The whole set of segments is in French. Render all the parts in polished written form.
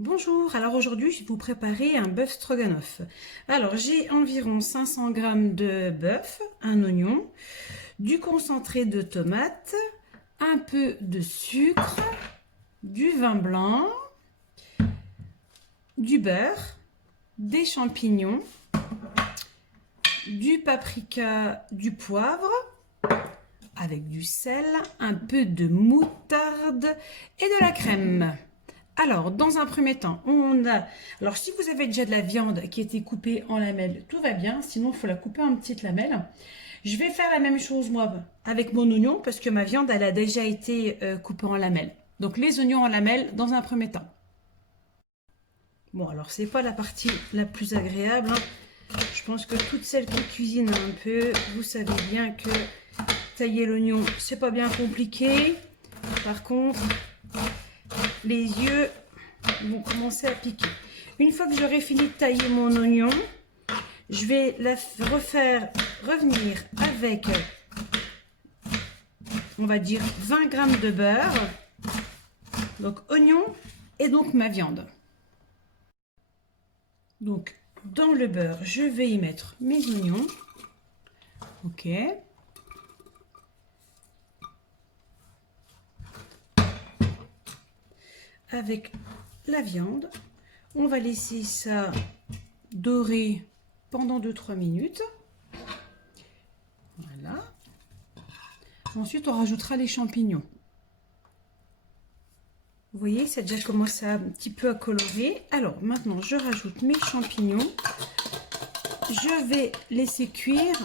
Bonjour, alors aujourd'hui je vais vous préparer un bœuf stroganoff. Alors j'ai environ 500 g de bœuf, un oignon, du concentré de tomate, un peu de sucre, du vin blanc, du beurre, des champignons, du paprika, du poivre, avec du sel, un peu de moutarde et de la crème. Alors, dans un premier temps, alors si vous avez déjà de la viande qui a été coupée en lamelles, tout va bien. Sinon, il faut la couper en petites lamelles. Je vais faire la même chose, moi, avec mon oignon, parce que ma viande, elle a déjà été coupée en lamelles. Donc, les oignons en lamelles, dans un premier temps. Bon, alors, c'est pas la partie la plus agréable, hein. Je pense que toutes celles qui cuisinent un peu, vous savez bien que tailler l'oignon, c'est pas bien compliqué. Par contre, les yeux vont commencer à piquer. Une fois que j'aurai fini de tailler mon oignon, je vais la revenir avec, on va dire, 20 g de beurre. Donc oignon et donc ma viande. Donc dans le beurre, je vais y mettre mes oignons. Ok. Avec la viande, on va laisser ça dorer pendant 2-3 minutes. Voilà. Ensuite, on rajoutera les champignons. Vous voyez, ça a déjà commencé un petit peu à colorer. Alors, maintenant, je rajoute mes champignons. Je vais laisser cuire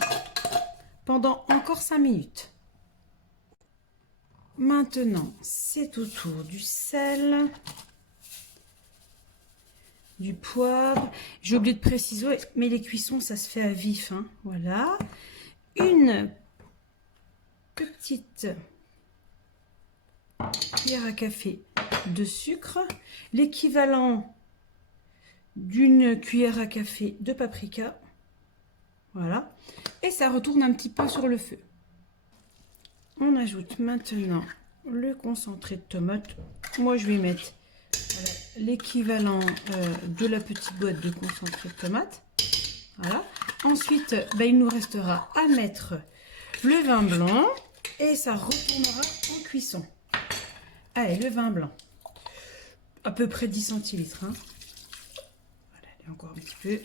pendant encore 5 minutes. Maintenant, c'est au tour du sel, du poivre. J'ai oublié de préciser, mais les cuissons, ça se fait à vif, hein. Voilà. Une petite cuillère à café de sucre, l'équivalent d'une cuillère à café de paprika. Voilà. Et ça retourne un petit peu sur le feu. On ajoute maintenant le concentré de tomate. Moi, je vais mettre l'équivalent de la petite boîte de concentré de tomate. Voilà. Ensuite, il nous restera à mettre le vin blanc et ça retournera en cuisson. Allez, le vin blanc. À peu près 10 centilitres. Hein. Voilà, allez, encore un petit peu.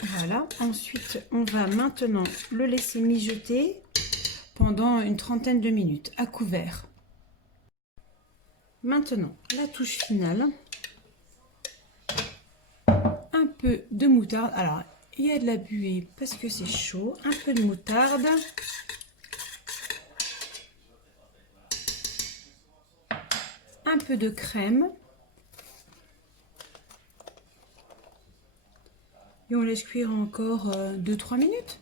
Voilà. Ensuite, on va maintenant le laisser mijoter pendant une trentaine de minutes à couvert. Maintenant, la touche finale. Un peu de moutarde. Alors, il y a de la buée parce que c'est chaud. Un peu de moutarde. Un peu de crème. Et on laisse cuire encore 2-3 minutes.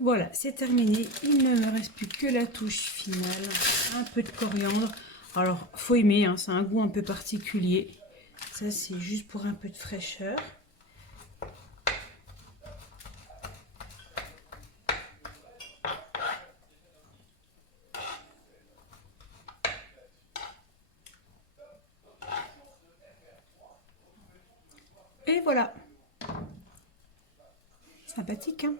Voilà, c'est terminé. Il ne me reste plus que la touche finale. Un peu de coriandre. Alors, faut aimer, hein, c'est un goût un peu particulier. Ça, c'est juste pour un peu de fraîcheur. Et voilà. Sympathique, hein?